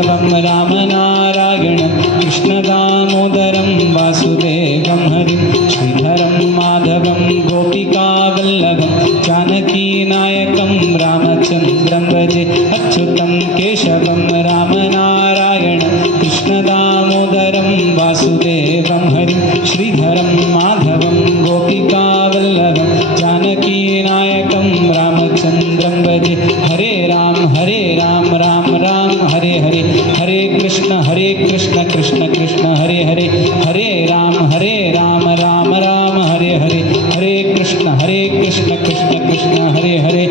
केशवं रामनारायणं कृष्णदामोदरं वासुदेवं हरिं श्रीधरं माधवं गोपिकावल्लभं जानकीनायकं रामचन्द्रं भजे अच्युतं केशवं रामनारायणं कृष्णदामोदरं वासुदेवं हरिं श्रीधरं माधवं गोपिकावल्लभं जानकीनायकं रामचन्द्रं भजे हरे राम राम राम हरे हरे हरे कृष्ण कृष्ण कृष्ण हरे हरे हरे राम राम राम हरे हरे हरे कृष्ण कृष्ण कृष्ण हरे हरे